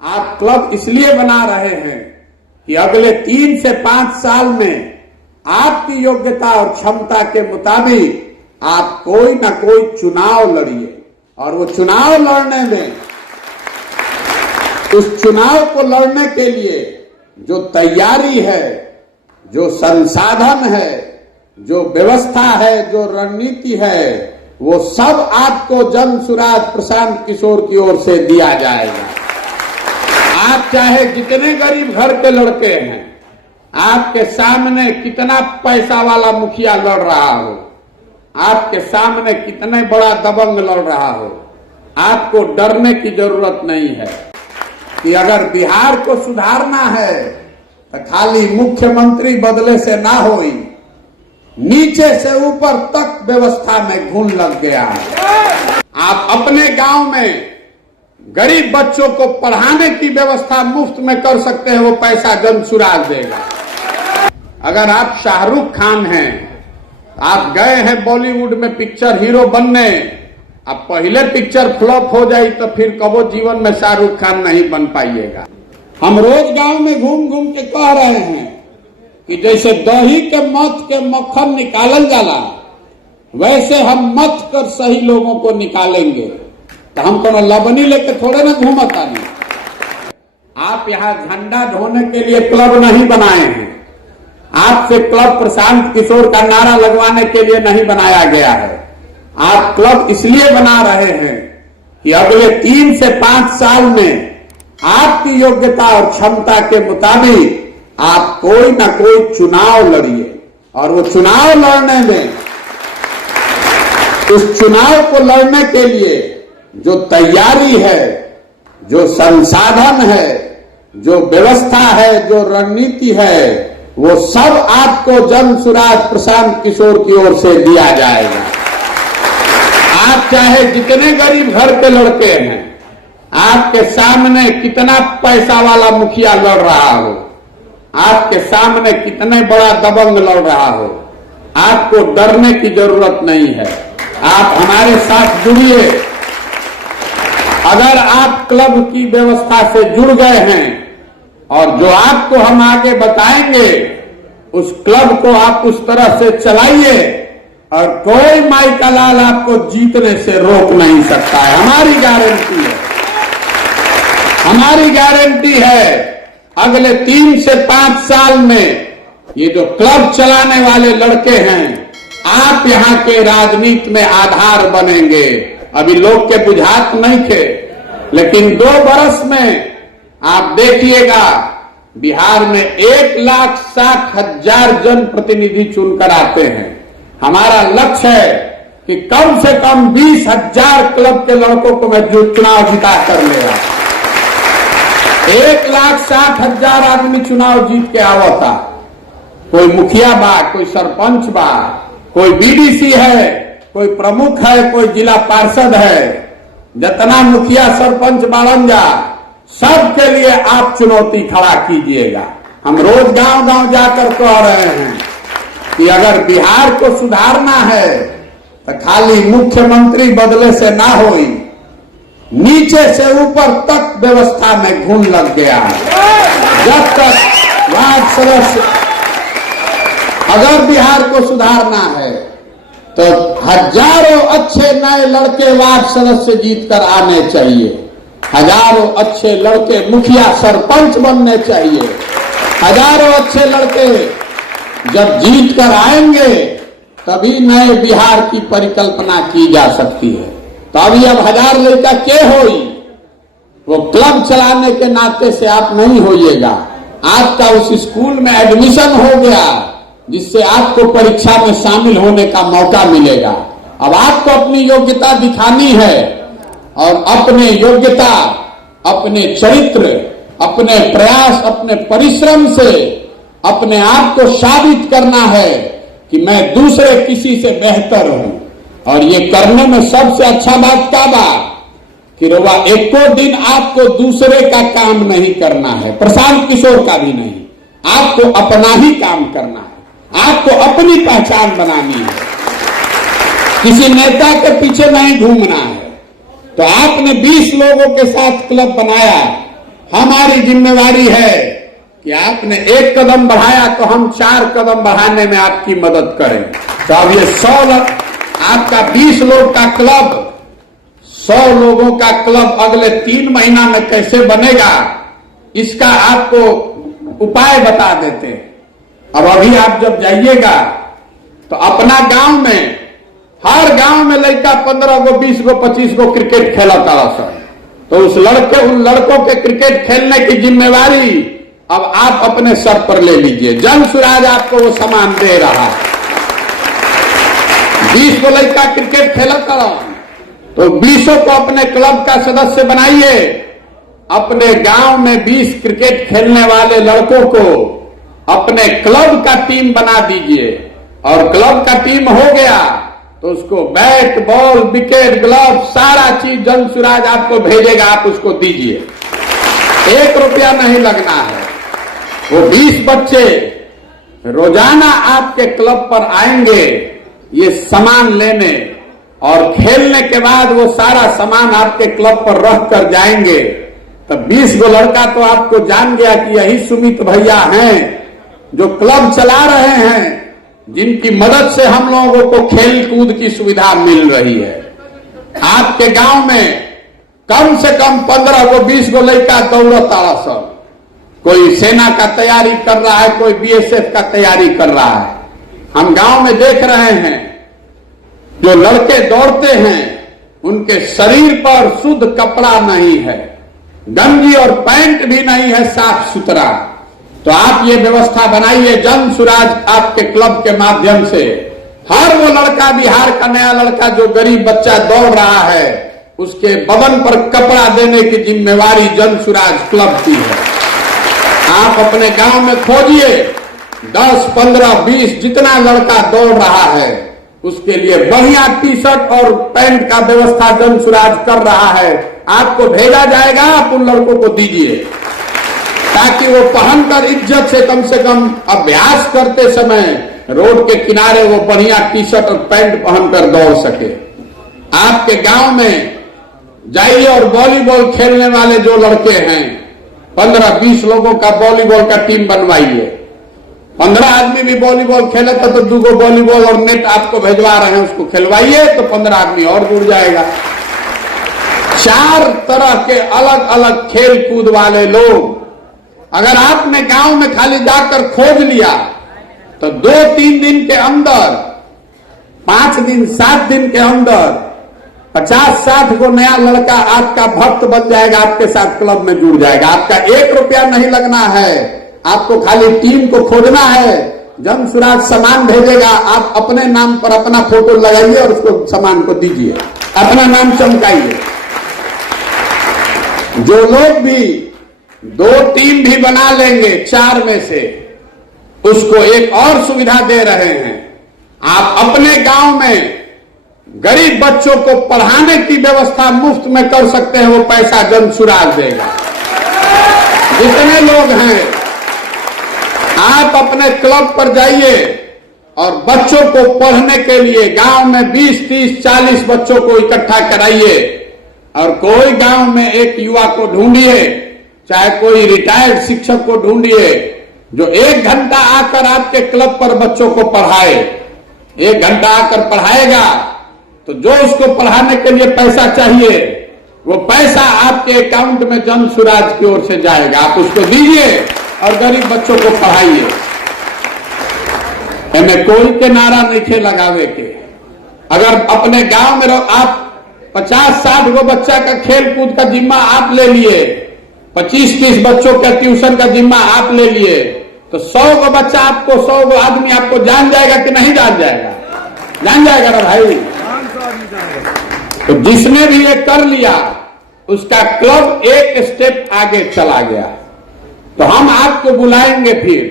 आप क्लब इसलिए बना रहे हैं कि अगले 3 से 5 साल में आपकी योग्यता और क्षमता के मुताबिक आप कोई ना कोई चुनाव लड़िए और वो चुनाव लड़ने में, उस चुनाव को लड़ने के लिए जो तैयारी है, जो संसाधन है, जो व्यवस्था है, जो रणनीति है, वो सब आपको जन सुराज प्रशांत किशोर की ओर से दिया जाएगा। आप चाहे जितने गरीब घर के लड़के हैं, आपके सामने कितना पैसा वाला मुखिया लड़ रहा हो, आपके सामने कितने बड़ा दबंग लड़ रहा हो, आपको डरने की जरूरत नहीं है कि अगर बिहार को सुधारना है तो खाली मुख्यमंत्री बदले से ना होई, नीचे से ऊपर तक व्यवस्था में घुन लग गया है। आप अपने गांव में गरीब बच्चों को पढ़ाने की व्यवस्था मुफ्त में कर सकते हैं, वो पैसा जन सुराज देगा। अगर आप शाहरुख खान हैं, आप गए हैं बॉलीवुड में पिक्चर हीरो बनने, अब पहले पिक्चर फ्लॉप हो जाए तो फिर कबो जीवन में शाहरुख खान नहीं बन पाइएगा। हम रोज गांव में घूम घूम के कह रहे हैं कि जैसे दही के मथ के मक्खन निकालल जाला, वैसे हम मथ कर सही लोगों को निकालेंगे। तो हम कोनो लबनी लेके थोड़े ना घूमता नहीं। आप यहाँ झंडा ढोने के लिए क्लब नहीं बनाए हैं, आपसे क्लब प्रशांत किशोर का नारा लगवाने के लिए नहीं बनाया गया है। आप क्लब इसलिए बना रहे हैं कि अगले 3 से 5 साल में आपकी योग्यता और क्षमता के मुताबिक आप कोई ना कोई चुनाव लड़िए और वो चुनाव लड़ने में, उस चुनाव को लड़ने के लिए जो तैयारी है, जो संसाधन है, जो व्यवस्था है, जो रणनीति है, वो सब आपको जन सुराज प्रशांत किशोर की ओर से दिया जाएगा। आप चाहे जितने गरीब घर के लड़के हैं, आपके सामने कितना पैसा वाला मुखिया लड़ रहा हो, आपके सामने कितने बड़ा दबंग लड़ रहा हो, आपको डरने की जरूरत नहीं है। आप हमारे साथ जुड़िए। अगर आप क्लब की व्यवस्था से जुड़ गए हैं और जो आपको हम आगे बताएंगे, उस क्लब को आप उस तरह से चलाइए और कोई माई का लाल आपको जीतने से रोक नहीं सकता है। हमारी गारंटी है, हमारी गारंटी है। अगले 3 से 5 साल में ये जो क्लब चलाने वाले लड़के हैं, आप यहाँ के राजनीति में आधार बनेंगे। अभी लोग के बुझात नहीं थे, लेकिन 2 बरस में आप देखिएगा बिहार में 1,60,000 जनप्रतिनिधि चुनकर आते हैं। हमारा लक्ष्य है कि कम से कम 20,000 क्लब के लड़कों को मैं चुनाव जिता कर लेगा। 1,60,000 आदमी चुनाव जीत के आवता। कोई मुखिया बा, कोई सरपंच बा, कोई बीडीसी है, कोई प्रमुख है, कोई जिला पार्षद है, जितना मुखिया सरपंच बाड़न जा, सबके लिए आप चुनौती खड़ा कीजिएगा। हम रोज गांव गांव जाकर कह रहे हैं कि अगर बिहार को सुधारना है तो खाली मुख्यमंत्री बदले से ना होई, नीचे से ऊपर तक व्यवस्था में घुन लग गया है। जब तक वार्ड सदस्य, अगर बिहार को सुधारना है तो हजारों अच्छे नए लड़के वार्ड सदस्य जीतकर आने चाहिए, हजारों अच्छे लड़के मुखिया सरपंच बनने चाहिए, हजारों अच्छे लड़के जब जीत कर आएंगे तभी नए बिहार की परिकल्पना की जा सकती है। तो अभी अब 1000 लड़का के होई, वो क्लब चलाने के नाते से आप नहीं होइएगा। आपका उस स्कूल में एडमिशन हो गया जिससे आपको परीक्षा में शामिल होने का मौका मिलेगा। अब आपको अपनी योग्यता दिखानी है और अपने योग्यता, अपने चरित्र, अपने प्रयास, अपने परिश्रम से अपने आप को साबित करना है कि मैं दूसरे किसी से बेहतर हूं। और ये करने में सबसे अच्छा बात क्या बा कि रवा एको दिन आपको दूसरे का काम नहीं करना है, प्रशांत किशोर का भी नहीं, आपको अपना ही काम करना है, आपको अपनी पहचान बनानी है, किसी नेता के पीछे नहीं घूमना है। तो आपने 20 लोगों के साथ क्लब बनाया, हमारी जिम्मेवारी है कि आपने एक कदम बढ़ाया तो हम 4 कदम बढ़ाने में आपकी मदद करें। तो अब ये 100 आपका 20 लोग का क्लब, 100 लोगों का क्लब अगले 3 महीना में कैसे बनेगा, इसका आपको उपाय बता देते हैं। अब अभी आप जब जाइएगा तो अपना गांव में, हर गांव में लड़का 15 गो, 20 गो, 25 गो क्रिकेट खेला था सर। तो उन लड़कों के क्रिकेट खेलने की जिम्मेवारी अब आप अपने सर पर ले लीजिए। जन सुराज आपको वो सामान दे रहा है। 20 गो लड़का क्रिकेट खेला था तो 20 को अपने क्लब का सदस्य बनाइए। अपने गांव में 20 क्रिकेट खेलने वाले लड़कों को अपने क्लब का टीम बना दीजिए। और क्लब का टीम हो गया तो उसको बैट, बॉल, विकेट, ग्लव, सारा चीज जन सुराज आपको भेजेगा, आप उसको दीजिए। 1 रुपया नहीं लगना है। वो 20 बच्चे रोजाना आपके क्लब पर आएंगे ये सामान लेने, और खेलने के बाद वो सारा सामान आपके क्लब पर रख कर जाएंगे। तब 20 गो लड़का तो आपको जान गया कि यही सुमित भैया हैं जो क्लब चला रहे हैं, जिनकी मदद से हम लोगों को खेल कूद की सुविधा मिल रही है। आपके गांव में कम से कम 15 गो, 20 गो लड़का दौड़ता रहा सब। कोई सेना का तैयारी कर रहा है, कोई बीएसएफ का तैयारी कर रहा है। हम गांव में देख रहे हैं जो लड़के दौड़ते हैं उनके शरीर पर शुद्ध कपड़ा नहीं है, गंजी और पैंट भी नहीं है साफ सुथरा। तो आप ये व्यवस्था बनाइए जन सुराज आपके क्लब के माध्यम से। हर वो लड़का, बिहार का नया लड़का जो गरीब बच्चा दौड़ रहा है, उसके बदन पर कपड़ा देने की जिम्मेवारी जन सुराज क्लब की है। आप अपने गांव में खोजिए 10, 15, 20 जितना लड़का दौड़ रहा है उसके लिए बढ़िया टी-शर्ट और पैंट का व्यवस्था जन सुराज कर रहा है। आपको भेजा जाएगा, आप उन लड़कों को दीजिए ताकि वो पहनकर इज्जत से कम अभ्यास करते समय रोड के किनारे वो बढ़िया टी-शर्ट और पैंट पहनकर दौड़ सके। आपके गांव में जाइए और वॉलीबॉल खेलने वाले जो लड़के हैं 15-20 लोगों का वॉलीबॉल का टीम बनवाइए। 15 आदमी भी वॉलीबॉल खेले तो 2 गो वॉलीबॉल और नेट आपको भेजवा रहे हैं, उसको खिलवाइए तो 15 आदमी और जुड़ जाएगा। 4 तरह के अलग अलग खेल कूद वाले लोग अगर आपने गांव में खाली जाकर खोज लिया तो 2-3 दिन के अंदर, 5 दिन 7 दिन के अंदर 50-60 को नया लड़का आपका भक्त बन जाएगा, आपके साथ क्लब में जुड़ जाएगा। आपका 1 रुपया नहीं लगना है, आपको खाली टीम को खोजना है। जन सुराज सामान भेजेगा, आप अपने नाम पर अपना फोटो लगाइए और उसको सामान को दीजिए, अपना नाम चमकाइए। जो लोग भी 2 टीम भी बना लेंगे 4 में से, उसको एक और सुविधा दे रहे हैं। आप अपने गांव में गरीब बच्चों को पढ़ाने की व्यवस्था मुफ्त में कर सकते हैं, वो पैसा जन सुराज देगा। जितने लोग हैं आप अपने क्लब पर जाइए और बच्चों को पढ़ने के लिए गांव में 20, 30, 40 बच्चों को इकट्ठा कराइए और कोई गांव में एक युवा को ढूंढिए, चाहे कोई रिटायर्ड शिक्षक को ढूंढिए जो 1 घंटा आकर आपके क्लब पर बच्चों को पढ़ाए। 1 घंटा आकर पढ़ाएगा तो जो उसको पढ़ाने के लिए पैसा चाहिए वो पैसा आपके अकाउंट में जन सुराज की ओर से जाएगा। आप उसको दीजिए और गरीब बच्चों को पढ़ाइए। हमें कोई के नारा नहीं लगावे के। अगर अपने गांव में आप 50-60 गो बच्चा का खेल कूद का जिम्मा आप ले लिए, 25-30 बच्चों का ट्यूशन का जिम्मा आप ले लिए, तो 100 गो बच्चा आपको, 100 गो आदमी आपको जान जाएगा कि नहीं जान जाएगा? जान जाएगा ना भाई। तो जिसने भी ये कर लिया उसका क्लब एक स्टेप आगे चला गया। तो हम आपको बुलाएंगे फिर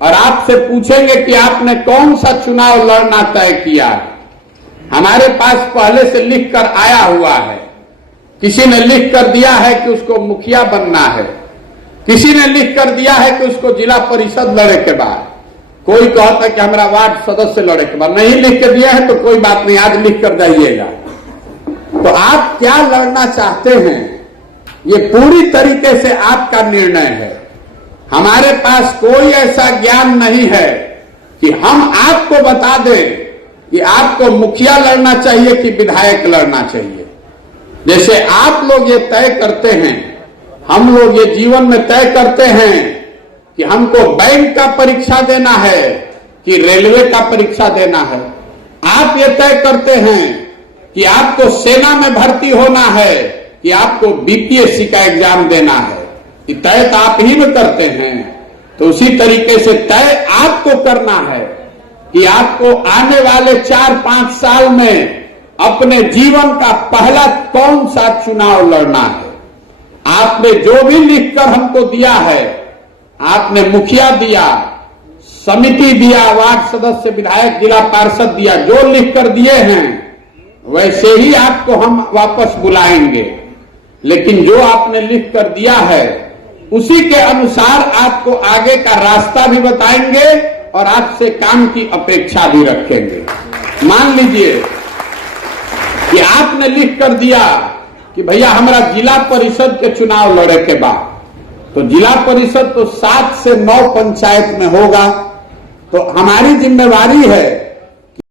और आपसे पूछेंगे कि आपने कौन सा चुनाव लड़ना तय किया। हमारे पास पहले से लिख कर आया हुआ है। किसी ने लिख कर दिया है कि उसको मुखिया बनना है, किसी ने लिख कर दिया है कि उसको जिला परिषद लड़े के बाद, कोई कहता है कि हमारा वार्ड सदस्य लड़े के बाद। नहीं लिख के दिया है तो कोई बात नहीं, आज लिख कर जाइएगा। तो आप क्या लड़ना चाहते हैं ये पूरी तरीके से आपका निर्णय है। हमारे पास कोई ऐसा ज्ञान नहीं है कि हम आपको बता दें कि आपको मुखिया लड़ना चाहिए कि विधायक लड़ना चाहिए। जैसे आप लोग ये तय करते हैं, हम लोग ये जीवन में तय करते हैं कि हमको बैंक का परीक्षा देना है कि रेलवे का परीक्षा देना है। आप ये तय करते हैं कि आपको सेना में भर्ती होना है कि आपको बीपीएससी का एग्जाम देना है। ये तय तो आप ही में करते हैं। तो उसी तरीके से तय आपको करना है कि आपको आने वाले 4-5 साल में अपने जीवन का पहला कौन सा चुनाव लड़ना है। आपने जो भी लिखकर हमको दिया है, आपने मुखिया दिया, समिति दिया, वार्ड सदस्य, विधायक, जिला पार्षद दिया, जो लिखकर दिए हैं वैसे ही आपको हम वापस बुलाएंगे। लेकिन जो आपने लिखकर दिया है उसी के अनुसार आपको आगे का रास्ता भी बताएंगे और आपसे काम की अपेक्षा भी रखेंगे। मान लीजिए कि आपने लिख कर दिया कि भैया हमारा जिला परिषद के चुनाव लड़े के बाद, तो जिला परिषद तो 7 से 9 पंचायत में होगा। तो हमारी जिम्मेवारी है